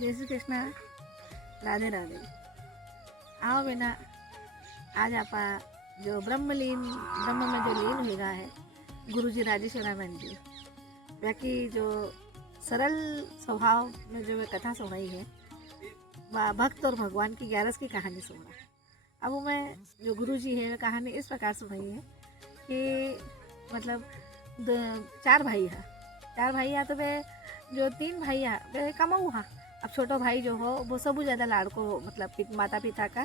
जय श्री कृष्णा, राधे राधे। आओ बेटा, आज आपा जो ब्रह्म में जो लीन हुआ है गुरुजी राजेश्वरानंद जी, बाकी जो सरल स्वभाव में जो वे कथा सुनाई है, वह भक्त और भगवान की 11 की कहानी सुना। अब मैं जो गुरुजी है वे कहानी इस प्रकार सुनाई है कि मतलब चार भाई है, तो वे जो 3 भाई है वे कमाऊ हाँ। अब छोटो भाई जो हो वो सबू ज़्यादा लाड़को मतलब माता पिता का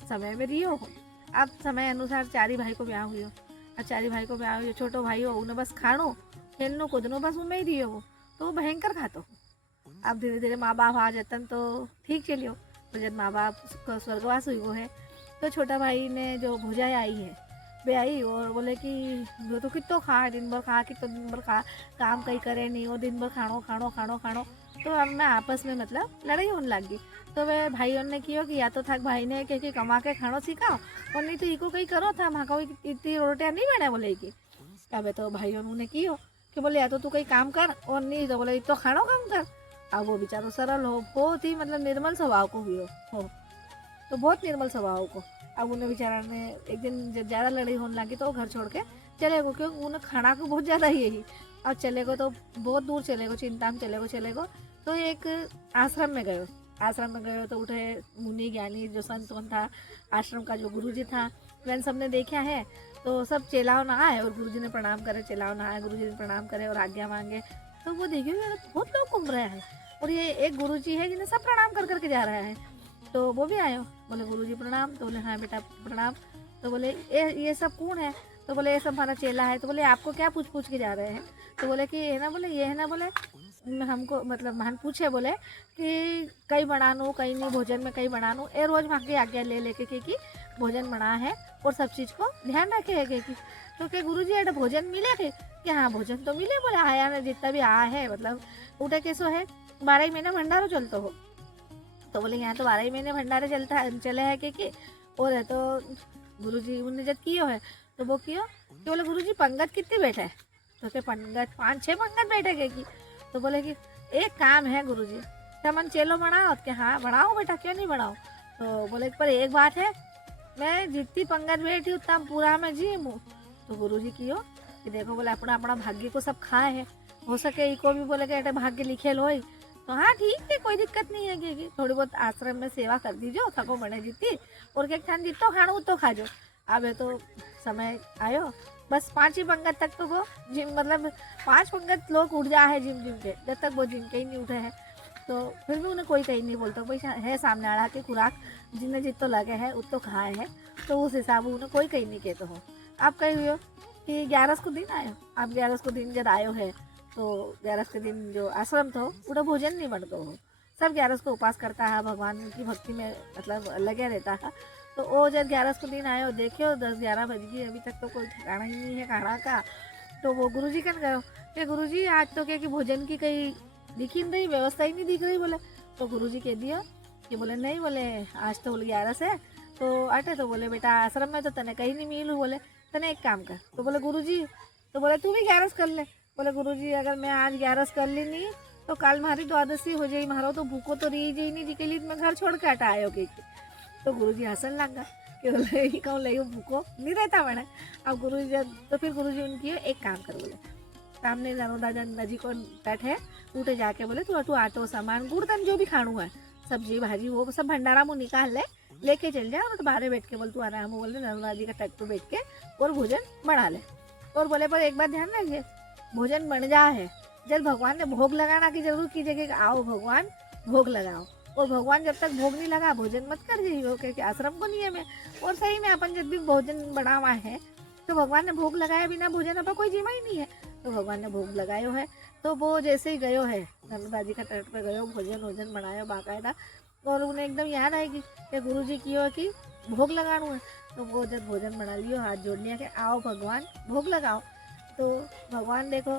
समय में रियो हो। अब समय अनुसार 4 भाई को ब्याह हुई, अब 4 भाई को ब्याह हुई, छोटो भाई हो उन्हें बस खानो खेलनो कूदनो बस उनमें ही रियो हो, तो वो भयंकर खातो हो। अब धीरे धीरे माँ बाप आ जातन तो ठीक चलियो, तो जब माँ बाप को स्वर्गवास हुई वो है, तो छोटा भाई ने जो भुजाएं आई है वे आई और बोले कि वो तो कितो खा दिन भर खा, कितो दिन भर खा, काम कहीं करे नहीं, वो दिन भर खानो खानो खानो खानो। तो अब मैं आपस में मतलब लड़ाई होने लगी। तो वे भाइयों ने किया कि या तो थक भाई ने कि कमा के खानो सिखाओ, और नहीं तो इको कहीं करो था वहाँ को इतनी रोटियाँ नहीं बने बोले कि। अब तो भाइयों ने कियो कि बोले या तो तू कहीं काम कर, और नहीं तो बोले तो खानो काम कर। अब वो बेचारो सरल हो, बहुत ही मतलब निर्मल स्वभाव को हुई हो, तो बहुत निर्मल स्वभाव को। अब उन्हें बेचारा ने एक दिन जब ज़्यादा लड़ाई होने लगी तो वो घर छोड़ के चले गो, क्योंकि उन्हें खाना को बहुत ज़्यादा ही है। और चले गो तो बहुत दूर चले गो, चिंता में चले गो तो एक आश्रम में गए तो उठे मुनि ज्ञानी जो संत था, आश्रम का जो गुरुजी था, वैन सबने देखा है तो सब चेलाओं ना आए और गुरुजी ने प्रणाम करे, चेलाओं ना आए गुरुजी ने प्रणाम करे और आज्ञा मांगे। तो वो देखिए बहुत लोग घूम रहे हैं और ये एक गुरुजी है जिन्हें सब प्रणाम कर करके जा रहा है। तो वो भी आए, बोले गुरुजी प्रणाम, तो बोले हाँ बेटा प्रणाम। तो बोले ये सब कौन है? तो बोले ये सब हमारा चेला है। तो बोले आपको क्या पूछ के जा रहे हैं? तो बोले कि है ना, बोले ये है ना, बोले हमको मतलब महान पूछे बोले कि कहीं बनानू कहीं नहीं भोजन में कहीं बनानू, ए रोज वहाँ की आज्ञा ले लेके कि भोजन बना है और सब चीज़ को ध्यान रखे है कि तो क्या गुरु जी अरे भोजन मिले थे कि हाँ भोजन तो मिले। बोले आया ना जितना भी आ है मतलब उठे कैसो है 12 महीने भंडारो चलते हो। तो बोले यहाँ तो 12 महीने भंडारे चलता है चले है कि और है। तो गुरु जी उन्हें जब कियो है तो वो कियो कि बोले गुरु जी पंगत कितनी बैठे है? तो क्या पंगत 5-6 पंगत बैठे कि। तो बोले कि एक काम है गुरु जी, क्या मन चेलो बनाओ? कि हाँ बनाओ बेटा, क्यों नहीं बनाओ। तो बोले पर एक बात है, मैं जितनी पंगत बैठी उतना पूरा मैं जी हूँ। तो गुरु जी कियो कि देखो बोले अपना अपना भाग्य को सब खाए है, हो सके इको भी बोले कि भाग्य लिखे लो। तो हाँ ठीक है, कोई दिक्कत नहीं है कि थोड़ी बहुत आश्रम में सेवा कर दीजिए थको बने जीती, और क्या खान जितो खाणू तो खाजो। अब तो समय आयो बस 5 ही पंगत तक तो वो जिम मतलब 5 पंगत लोग उठ जा है जिम के, जब तक वो जिम के ही नहीं उठे हैं। तो फिर भी उन्हें कोई कहीं नहीं बोलता, भाई है सामने आड़ा की खुराक जिन्हें जितो लगे है उतो खाए है, तो उस हिसाब उन्हें कोई कहीं नहीं कहते हो। आप कही हुई हो कि 11 को दिन आयो, आप 11 को दिन जब आयो है तो 11 के दिन जो आश्रम तो पूरा भोजन नहीं बनता हो, सब 11 को उपास करता है, भगवान की भक्ति में मतलब लगे रहता है। तो वो जब 11 को दिन आयो देखियो 10-11 बज गई, अभी तक तो कोई ठिकाना ही नहीं है खाना का। तो वो गुरुजी कन गयो कि गुरुजी आज तो क्या कि भोजन की कहीं दिखी नहीं रही, व्यवस्था ही नहीं दिख रही बोले। तो गुरुजी कह दिया कि बोले नहीं, बोले आज तो बोले 11 है तो अटे। तो बोले बेटा आश्रम में तो तने कहीं नहीं मिलू, बोले तने एक काम कर। तो बोले गुरुजी, तो बोले तू भी 11 कर ले। बोले गुरुजी अगर मैं आज 11 कर ली नहीं तो कल हमारी द्वादशी हो जाई, मारो तो भूखो तो रही जाई नहीं, जिके लिए मैं घर छोड़ के हटा आयो के। तो गुरुजी हंसन लगा कि बोले कहूँ ले भूखो नहीं रहता मैंने। अब गुरुजी जब तो फिर गुरुजी उनकी एक काम कर, बोले सामने नर्मदा नदी को तट है, उठे जाके बोले तू आटो सामान गुड़ तन जो भी खाणू है सब्जी भाजी वो सब भंडारा मुँह निकाल ले, लेके चल जाए और बाहर बैठ के बोल तू आराम हो बोले नर्मदा नदी का तट पर बैठ के और भोजन बना ले। और बोले पर एक बात ध्यान रखिए, भोजन बन जा है जब भगवान ने भोग लगाना की जरूर कीजिए कि आओ भगवान भोग लगाओ, और भगवान जब तक भोग नहीं लगा भोजन मत कर जाइए, क्योंकि आश्रम को नियम है। और सही में अपन जब भी भोजन बनावा है तो भगवान ने भोग लगाया बिना भोजन अपन कोई जीवा ही नहीं है। तो भगवान ने भोग लगायो है, तो वो जैसे ही गयो है नर्मदा जी का तट पर गयो, भोजन बनायो बाकायदा, और उन्हें एकदम याद आएगी कि गुरु जी की हो कि भोग लगाना है। तो वो जब भोजन बना लियो हाथ जोड़ लिया कि आओ भगवान भोग लगाओ। तो भगवान देखो,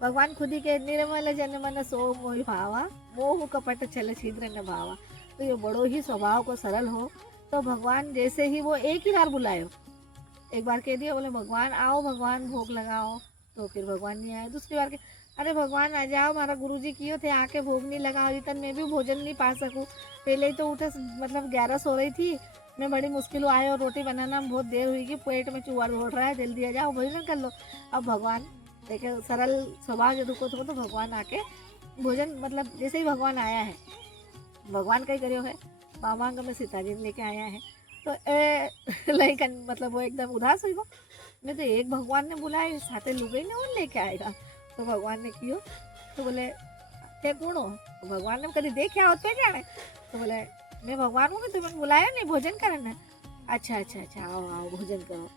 भगवान खुद ही के निर्मल जन मन सो मोहि भावा, मोह कपट छल छिद्र न भावा। तो ये बड़ो ही स्वभाव को सरल हो, तो भगवान जैसे ही वो एक ही बार बुलायो, एक बार कह दिया बोले भगवान आओ भगवान भोग लगाओ, तो फिर भगवान नहीं आए। दूसरी बार के अरे भगवान आ जाओ, हमारा गुरुजी कियो थे आके भोग नहीं लगा अभी तक, मैं भी भोजन नहीं पा सकूँ। पहले ही तो उठे मतलब 11 सो रही थी मैं, बड़ी मुश्किल आए और रोटी बनाना में बहुत देर हुई कि पेट में चूहा दौड़ रहा है, जल्दी आ जाओ भोजन कर लो। अब भगवान देखे सरल स्वभाव जो रुको तो भगवान आके भोजन मतलब जैसे ही भगवान आया है, भगवान कई करियो है मामा में सीताजी ने लेके आया है तो लाइक मतलब वो एकदम उदास हुई। वो मैं तो एक भगवान ने बुलाए साथे लुगाई ने उन लेके आएगा। तो भगवान ने कियो तो बोले ते कौन हो? तो भगवान ने कभी देखा होते जाने। तो बोले मैं भगवान हूँ, तुम्हें बुलाया नहीं भोजन करना। अच्छा अच्छा अच्छा आओ आओ भोजन करो।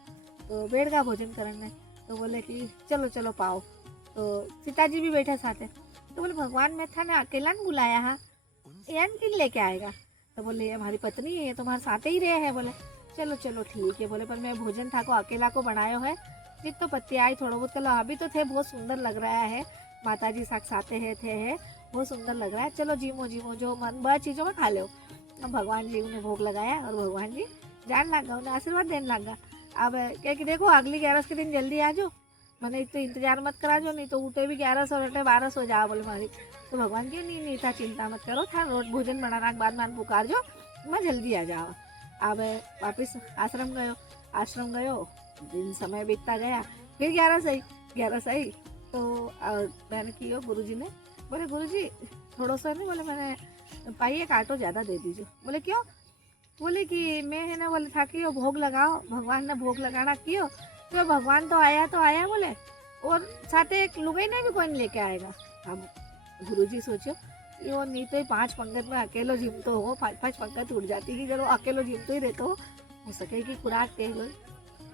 तो बैठ गया भोजन करने। तो बोले कि चलो चलो पाओ। तो सीताजी भी बैठे साथे। तो बोले भगवान मैं था ना अकेला नहीं बुलाया हाँ, यान किन लेके आएगा? तो बोले ये हमारी पत्नी है, तुम्हारे साथ ही रहे हैं। बोले चलो चलो ठीक है। बोले पर मैं भोजन था को अकेला को बनायो है, जित तो पत्ती आई थोड़ा बहुत कलो अभी तो थे, बहुत सुंदर लग रहा है, माता जी साक्षाते है बहुत सुंदर लग रहा है, चलो जीमो जीमो जो मन ब चीज़ों में खा लो। अब भगवान जी उन्हें भोग लगाया और भगवान जी जान लगा, उन्हें आशीर्वाद देने लगा। अब क्या कि देखो अगली 11 के दिन जल्दी आ जाओ, मैंने एक तो इंतजार मत करा जो, नहीं तो उठे भी 11 उठे 12 हो जाओ। बोले मारी तो भगवान जी नहीं था चिंता मत करो, था रोज भोजन बनाना के बाद मान पुकार जो मैं जल्दी आ जाओ। अब वापिस आश्रम गयो दिन समय बीतता गया, फिर 11 सही। तो मैंने किया गुरुजी ने, बोले गुरुजी थोड़ा सा नहीं, बोले मैंने पाइए काटो ज़्यादा दे दीजिए। बोले क्यों? बोले कि मैं है ना बोले था कि वो भोग लगाओ, भगवान ने भोग लगाना कियो तो भगवान तो आया बोले, और साथ एक लुगाई ने भी कोई नहीं लेके आएगा। अब गुरुजी सोचो यो नहीं तो 5 पंगत में अकेलो जिमतो हो, 5 पंगत उड़ जाती कि जब अकेलो जिमतो ही रहते हो सके कि खुराक तेल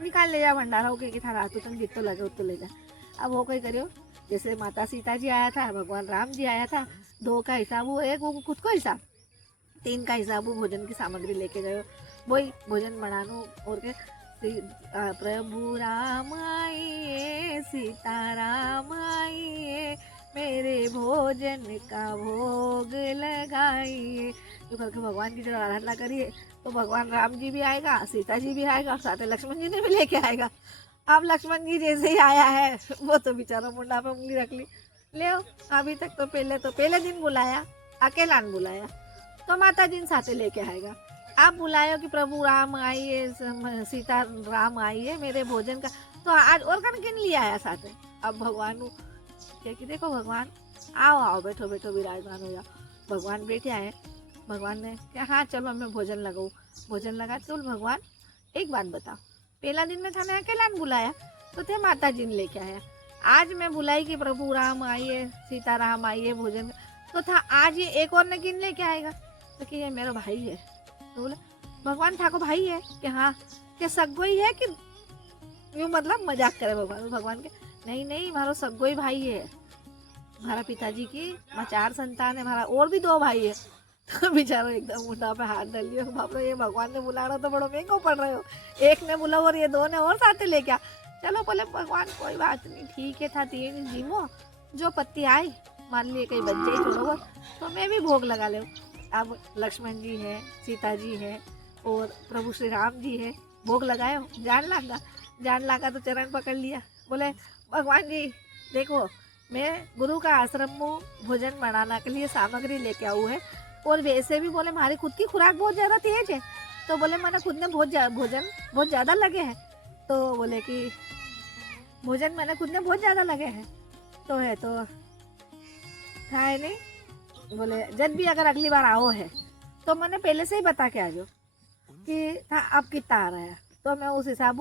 निकाल ले जा भंडारा हो कि था रात तक जितो लगे उतो ले जा। अब वो कहीं करियो जैसे माता सीता जी आया था, भगवान राम जी आया था, 2 का हिसाब वो एक, वो खुद को हिसाब 3 का हिसाब वो भोजन की सामग्री लेके गए, वही भोजन बनानो और के प्रभु राम आइए सीता राम आइए मेरे भोजन का भोग लगाइए। जो करके भगवान की जब आराधना करिए तो भगवान राम जी भी आएगा, सीता जी भी आएगा और साथ लक्ष्मण जी ने भी लेके आएगा। अब लक्ष्मण जी जैसे ही आया है वो तो बेचारा मुंडा पे उंगली रख ली, ले अभी तक तो पहले दिन बुलाया अकेला न बुलाया, तो माता जी साथे लेके आएगा। आप बुलायो कि प्रभु राम आइए सीता राम आइए मेरे भोजन का, तो आज और कन किन लिया आया साथे। अब भगवान क्या कि देखो भगवान आओ आओ बैठो बैठो विराजमान हो जाओ। भगवान बैठे आए, भगवान ने क्या हाँ चलो मैं भोजन लगाऊँ, भोजन लगा। तो भगवान एक बात बताओ, पहला दिन में था ना अकेला ने बुलाया तो थे माता जी ने लेके आया, आज मैं बुलाई कि प्रभु राम आइए सीता राम आइए भोजन, तो था आज ये एक और ने किन लेके आएगा? तो कि ये मेरा भाई है। तो बोले भगवान था को भाई है कि हाँ क्या सग्गो ही है कि यूँ मतलब मजाक करे भगवान के, नहीं नहीं हमारा सग्गो ही भाई है, हमारा पिताजी की 4 संतान है, हमारा और भी 2 भाई है। तो बेचारा एकदम मुंडा पे हाथ डाल लिया, बाप रे ये भगवान ने बुला रहा तो बड़ो महंगो पड़ रहे हो, एक ने बुला और ये 2 ने और साथ लेके आ। चलो बोले भगवान कोई बात नहीं ठीक है, था 3 जीमो जो पत्ती आई मान लिए कहीं बच जाए थोड़ा बहुत तो मैं भी भोग लगा ले। अब लक्ष्मण जी है, सीता जी है और प्रभु श्री राम जी है, भोग लगाए जान लगा तो चरण पकड़ लिया। बोले भगवान जी देखो मैं गुरु का आश्रम में भोजन बनाने के लिए सामग्री लेके आऊँ है, और वैसे भी बोले हमारी खुद की खुराक बहुत ज़्यादा तेज है, तो बोले मैंने खुद ने भोजन बहुत ज़्यादा लगे हैं, तो बोले कि भोजन मैंने खुद ने बहुत ज़्यादा लगे हैं तो है तो था है नहीं। बोले जब भी अगर अगली बार आओ है तो मैंने पहले से ही बता के आ जाओ कि था अब कितना आ रहा है, तो मैं उस हिसाब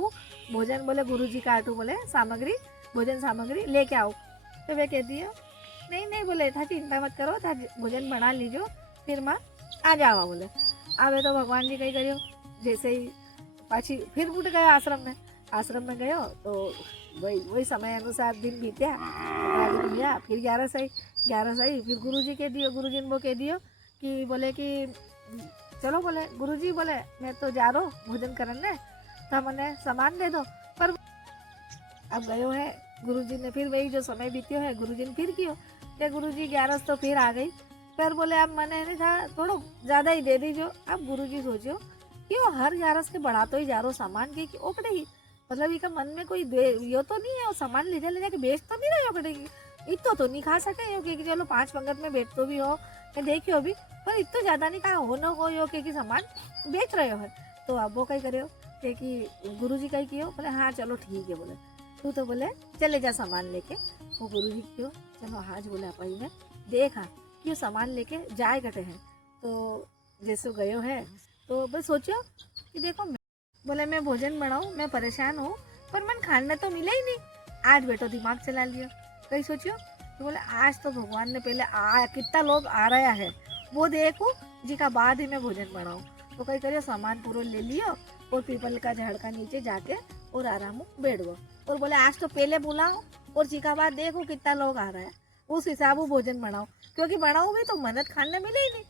भोजन बोले गुरु जी काटू बोले सामग्री भोजन सामग्री लेके आओ। तो वे कहती है नहीं नहीं बोले था चिंता मत करो, था भोजन बना लीजिए फिर माँ आ जावा। बोले अब तो भगवान जी कही करियो जैसे ही पाछी फिर उठ गए आश्रम में गयो तो वही समय अनुसार दिन बीत्या, दिन गया फिर 11 सही फिर गुरुजी कह दियो, गुरुजी ने वो कह दियो कि बोले कि चलो बोले गुरुजी बोले मैं तो जा रहा हूँ भोजन करने तो मैंने सामान दे दो। पर अब गयो है गुरुजी ने फिर वही जो समय बीत्यो है गुरुजी ने फिर कियो कि गुरुजी 11 तो फिर आ गई, पर बोले अब मैंने नहीं था थोड़ा ज़्यादा ही दे दीजिए। अब गुरुजी सोचो कि वो हर 11 के बढ़ा तो ही जा रहा सामान की ओकड़े ही, मतलब इनका मन में कोई यो तो नहीं है वो सामान ले जा के बेच तो नहीं रहे ओकड़े की। इतो तो नहीं खा सके यो कि चलो 5 पंगत में बैठ तो भी हो, मैं देखियो भी, पर इतो ज़्यादा नहीं खा हो न हो यो कि सामान बेच रहे हो है। तो अब वो कहीं करे हो कि गुरुजी कहीं कियो, बोले हाँ चलो ठीक है, बोले तू तो बोले चले जा सामान लेके। वो गुरुजी क्यों चलो आज बोले अपाई में देखा क्यों सामान लेके जाए कटे हैं। तो जैसे गयो है तो बस सोचो कि देखो बोले मैं भोजन बनाऊँ, मैं परेशान हूँ पर मन खाने तो मिले ही नहीं। आज बेटो दिमाग चला लिया, कहीं सोचियो तो बोले आज तो भगवान ने पहले कितना लोग आ रहा है वो देखो जी का बाद ही मैं भोजन बनाऊँ। तो कहीं करियो सामान पूरा ले लियो और पीपल का झाड़ का नीचे जाके और आराम बैठ गो और बोले आज तो पहले बुलाओ और जी का बाद देखो कितना लोग आ रहा है, उस हिसाब से भोजन बनाओ, क्योंकि बनाओ भी तो मन्नत खाने मिले ही नहीं।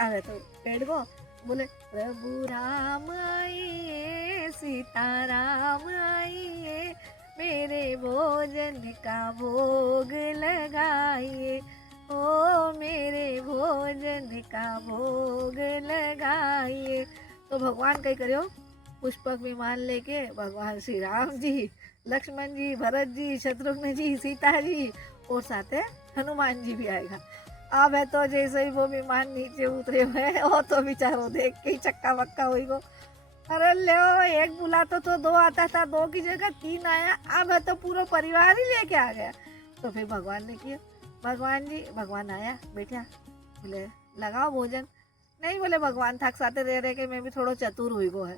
अरे तो बैठ गो, बोले प्रभु राम आइए सीता राम आइए मेरे भोजन का भोग लगाइए, ओ मेरे भोजन का भोग लगाइए। तो भगवान कहीं करियो पुष्पक विमान लेके भगवान श्री राम जी, लक्ष्मण जी, भरत जी, शत्रुघ्न जी, सीता जी और साथ हनुमान जी भी आएगा। अब है तो जैसे ही वो विमान नीचे उतरे हुए वो तो बेचारो देख के ही चक्का बक्का हुई गो। अरे ले एक बुलाता तो 2 आता था, 2 की जगह 3 आया, अब है तो पूरा परिवार ही लेके आ गया। तो फिर भगवान ने किया, भगवान जी, भगवान आया बैठा, बोले लगाओ भोजन। नहीं बोले भगवान थक साथे रह रहे के मैं भी थोड़ा चतुर हुई गो है,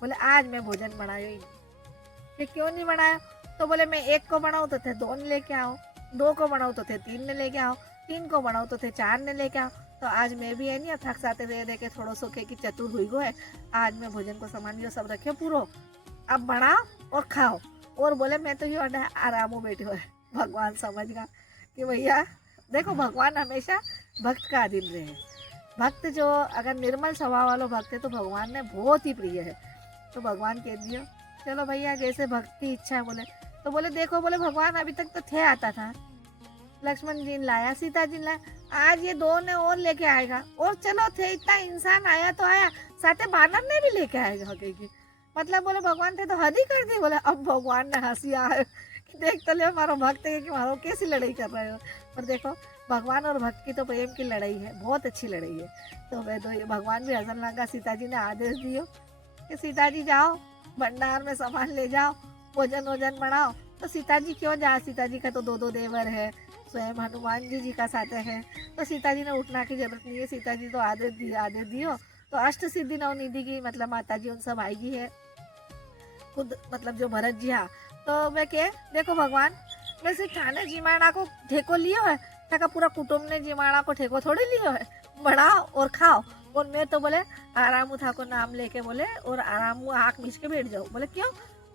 बोले आज मैं भोजन बनायो ही नहीं। कि क्यों नहीं बनाया? तो बोले मैं 1 को बनाऊँ तो थे 2 ने लेके आओ, 2 को बनाऊँ तो थे 3 ने लेके आओ, 3 को बनाओ तो थे 4 ने लेके आओ। तो आज मैं भी है नहीं थक साथे रह के थोड़ा सो के चतुर हुई गो है, आज मैं भोजन को सामान जो सब रखे पूरो, अब बनाओ और खाओ। और बोले मैं तो ये आराम हो बैठे हुए। भगवान समझ गया कि भैया देखो भगवान हमेशा भक्त का अधीन रहे। भक्त जो अगर निर्मल स्वभाव वालों भक्त है तो भगवान ने बहुत ही प्रिय है। तो भगवान कह दियो चलो भैया जैसे भक्त की इच्छा। बोले तो बोले देखो बोले भगवान अभी तक तो थे आता था, लक्ष्मण जी ने लाया, सीता जी ने लाया, आज ये 2 ने और लेके आएगा, और चलो थे इतना इंसान आया तो आया, साथे बानर ने भी लेके आएगा की। मतलब बोले भगवान थे तो हद ही कर दी। बोले अब भगवान ने हंसी आए कि देख तो ले हमारा भक्त है कि मारो कैसी लड़ाई कर रहे हो। पर देखो भगवान और भक्त की तो प्रेम की लड़ाई है, बहुत अच्छी लड़ाई है। तो मैं तो भगवान भी हंसन लगा। सीता जी ने आदेश दियो कि सीता जी जाओ भंडार में सामान ले जाओ, भोजन वोजन बनाओ। तो सीता जी क्यों जा, सीता जी का तो 2 देवर है, स्वयं हनुमान जी का साथ है, तो सीता जी ने उठना की जरूरत नहीं है। सीता जी तो आदेश दियो तो अष्ट सिद्धि नवनिधि की मतलब माता जी उन सब आएगी है खुद, मतलब जो भरत जी। हाँ तो मैं के देखो भगवान मैं सिर्फ ठाणे जिमाणा को ठेको लियो है, तका पूरा कुटुंब ने जिमाणा को ठेको थोड़ी लियो है, बनाओ और खाओ। और मैं तो बोले आराम था को नाम लेके बोले और आराम आँख मीच के बैठ जाओ। बोले क्यों?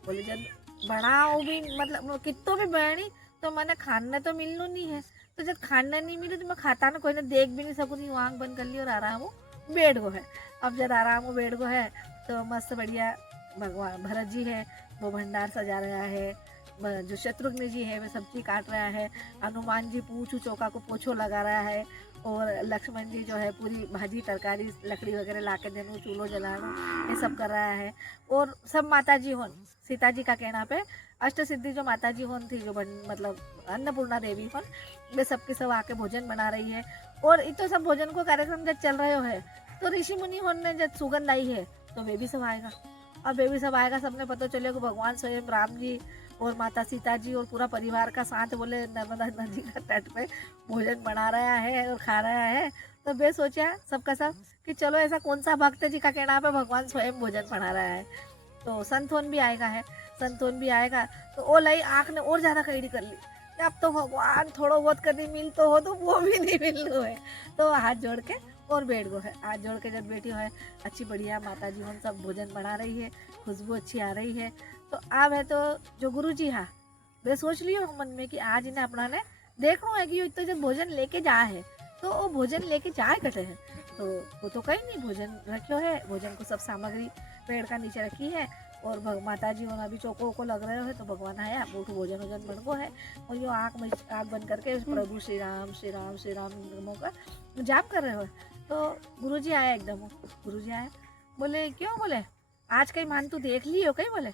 बोले जब बनाओ भी मतलब कितो भी बनी तो मैंने खाने तो मिलना नहीं है, तो जब खाने नहीं मिले तो मैं खाता ना कोई ने देख भी नहीं सकूँ, आँख बंद कर ली और आराम बैठ गो है। अब जब आराम बैठ गो है तो मस्त बढ़िया भगवान भरत जी है वो भंडार सजा रहा है, जो शत्रुघ्न जी है वे सब्जी काट रहा है, हनुमान जी पूछू चौका को पोछो लगा रहा है, और लक्ष्मण जी जो है पूरी भाजी तरकारी लकड़ी वगैरह ला के देना, चूल्हो जलाना, ये सब कर रहा है। और सब माता जी होन सीता जी का कहना पे अष्ट सिद्धि जो माता जी होन थी जो मतलब अन्नपूर्णा देवी होन, वे सबके सब आके भोजन बना रही है। और इतो सब भोजन को कार्यक्रम जब चल रहे हो है तो ऋषि मुनि होन ने जब सुगंध आई है तो वे भी सब आएगा। अब वे भी सब आएगा, सबने पता चलेगा भगवान स्वयं राम जी और माता सीता जी और पूरा परिवार का साथ बोले नर्मदा नदी का तट पे भोजन बना रहा है और खा रहा है। तो वे सोचा सबका सब कि चलो ऐसा कौन सा भक्त जी का कहना पे भगवान स्वयं भोजन बना रहा है। तो संतोन भी आएगा है, संतोन भी आएगा तो ओ लाई आँख ने और ज़्यादा कैडी कर ली, अब तो भगवान थोड़ा बहुत कभी मिल तो हो तो वो भी नहीं मिल रहा है। तो हाथ जोड़ के और बैठ गो है, हाथ जोड़ के जब बैठी हो है अच्छी बढ़िया माता जी हम सब भोजन बना रही है, खुशबू अच्छी आ रही है। तो अब है तो जो गुरु जी हाँ वे सोच लियो मन में कि आज इन्हें अपना ने देखना है कि तो जब भोजन लेके जा है तो वो भोजन लेके जाए कटे है। तो वो तो कहीं नहीं भोजन रखियो है, भोजन को सब सामग्री पेड़ का नीचे रखी है और माता जी अभी चौको को लग रहे हो तो भगवान आया वो भोजन वोजन बन गो है। और यो आँख बंद करके प्रभु श्री राम श्री राम श्री राम का जाप कर रहे हो। तो गुरुजी आया एकदम, गुरुजी आया बोले क्यों? बोले आज कहीं मान तू देख ली हो कहीं? बोले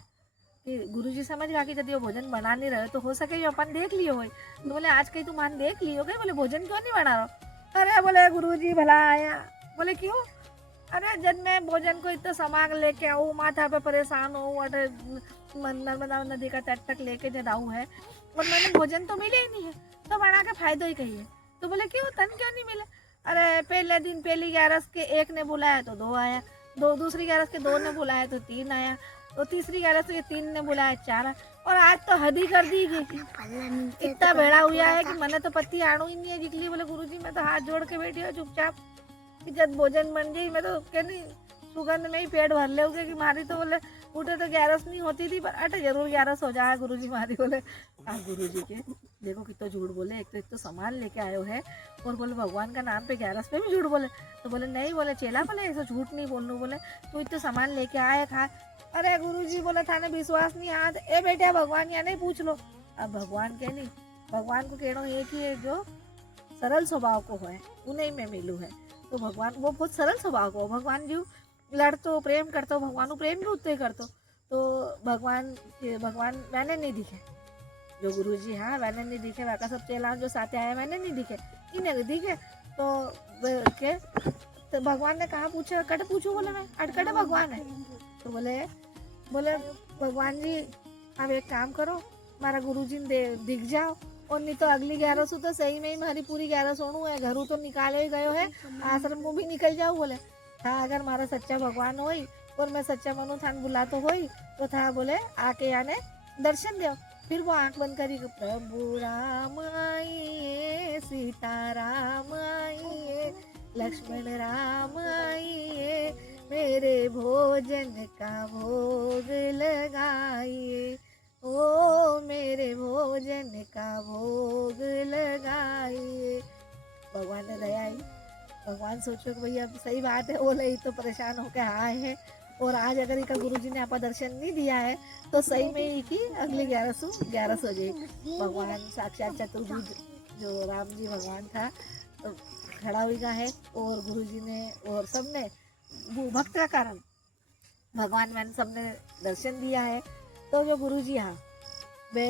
कि गुरुजी समझ गया कि यदि वो भोजन बना नहीं रहे तो हो सके ये अपन देख लियो हो। तो बोले आज कहीं तू मान देख लियो गए, बोले भोजन क्यों नहीं बना रहा। अरे बोले गुरुजी भला आया। बोले क्यों। अरे जब मैं भोजन को इतना सामान लेके आऊँ, माथा पे परेशान हूँ, अरे नर्मदा नदी का तट तक लेके जब आऊँ है और मैंने भोजन तो मिले ही नहीं है, तो बना के फायदा ही कही है। तो बोले क्यों, तन क्यों नहीं मिले। अरे पहले दिन पहली 11 के एक ने बुलाया तो 2 आया, दूसरी 11 के 2 ने बुलाया तो 3 आया, तो तीसरी 11 के 3 ने बुलाया 4 आया, और आज तो हद ही कर दी गई। इतना भेड़ा हुआ है कि मैंने तो पत्ती आड़ू ही नहीं है जिकली। बोले गुरुजी मैं तो हाथ जोड़ के बैठी हूँ चुपचाप, कि जब भोजन बन गई मैं तो कहनी सुगंध में ही पेट भर ले कि मारी तो बोले उठे तो 11 नहीं होती थी, पर अटे जरूर 11 हो जाए गुरुजी मारी। बोले हाँ गुरुजी के देखो कितना झूठ बोले, एक तो सामान लेके आयो है और बोले भगवान का नाम पे 11 पे भी झूठ बोले। तो बोले नहीं, बोले चेला बोले ऐसा झूठ नहीं बोलूँ, बोले तू इतना सामान लेके आए खा। अरे गुरुजी बोला थाने विश्वास नहीं आज ए बेटा भगवान या नहीं पूछ लो। अब भगवान के नहीं, भगवान को कहना एक ही है जो सरल स्वभाव को है उन्हें में मिलू है। तो भगवान वो बहुत सरल स्वभाव को भगवान जी लड़तो प्रेम करतो, भगवान प्रेम भी उतने करतो। तो भगवान मैंने नहीं दिखे जो गुरुजी, हाँ मैंने नहीं दिखे, बाका सब चेला जो साथ आए मैंने नहीं दिखे, इन्हें दिखे। तो भगवान ने कहा पूछा कट पूछू, बोले मैं अटकटे भगवान है। तो बोले भगवान जी आप एक काम करो, हमारा गुरुजी दिख जाओ, और नहीं तो अगली 11 तो सही में ही हमारी पूरी 11 सोनू है, घरों तो निकाले ही गयो है, आश्रम को भी निकल जाओ। बोले हाँ अगर हमारा सच्चा भगवान होई और मैं सच्चा मनु थान बुला तो होई तो था बोले आके आने दर्शन दो। फिर वो आंख बंद करी प्रभु राम आइए, सीता राम आइए, लक्ष्मण राम आइए, मेरे भोजन का भोग लगाइए, ओ मेरे भोजन का भोग लगाइए। भगवान ने दया आई। भगवान सोचो कि भैया सही बात है, बोले तो परेशान होके आए हैं, और आज अगर इनका गुरुजी ने आपका दर्शन नहीं दिया है तो सही में ही की अगली 11 हो जाए। भगवान साक्षात चतुर्भुज जो राम जी भगवान था तो खड़ा हुआ है, और गुरुजी ने और सबने वो भक्त का कारण भगवान मैंने सबने दर्शन दिया है। तो जो गुरुजी हाँ वे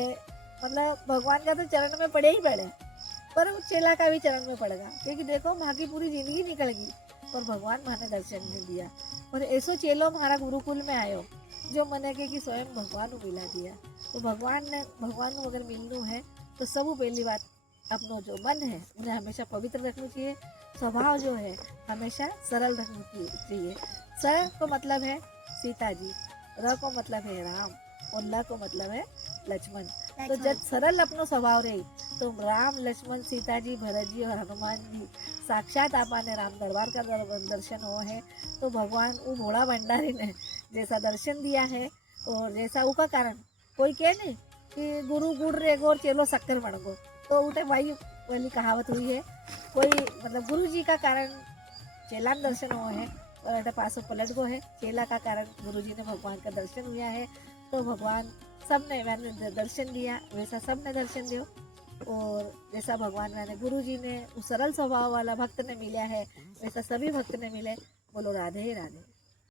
मतलब भगवान का तो चरण में पड़े ही पड़े, पर चेला का भी चरण में पड़ेगा, क्योंकि देखो माँ की पूरी जिंदगी निकल गई और भगवान माँ ने दर्शन नहीं दिया। और ऐसो चेलो हमारा गुरुकुल में आयो जो मने के कि स्वयं भगवान को मिला दिया। तो भगवान को अगर मिलना है तो सब पहली बात अपनो जो मन है उन्हें हमेशा पवित्र रखना चाहिए, स्वभाव जो है हमेशा सरल रखना चाहिए। स को मतलब है सीता जी, र को मतलब है राम, और ल को मतलब है लक्ष्मण। तो जब सरल अपनो स्वभाव रही तो राम लक्ष्मण सीता जी भरत जी और हनुमान जी साक्षात आपा ने राम दरबार का दर्शन हुआ है। तो भगवान वो भोला भंडारी ने जैसा दर्शन दिया है और जैसा उसका कारण कोई कहे नहीं कि गुरु गुड़ रे गोर चेलो शक्कर बन गो, तो उठे भाई वाली कहावत हुई है। कोई मतलब गुरु जी का कारण चेला दर्शन हुआ है और पासों पलट गो है, चेला का कारण गुरु जी ने भगवान का दर्शन हुआ है। तो भगवान सबने मैंने दर्शन दिया वैसा सबने दर्शन दियो, और जैसा भगवान मैंने गुरु जी ने उस सरल स्वभाव वाला भक्त ने मिला है वैसा सभी भक्त ने मिले। बोलो राधे राधे।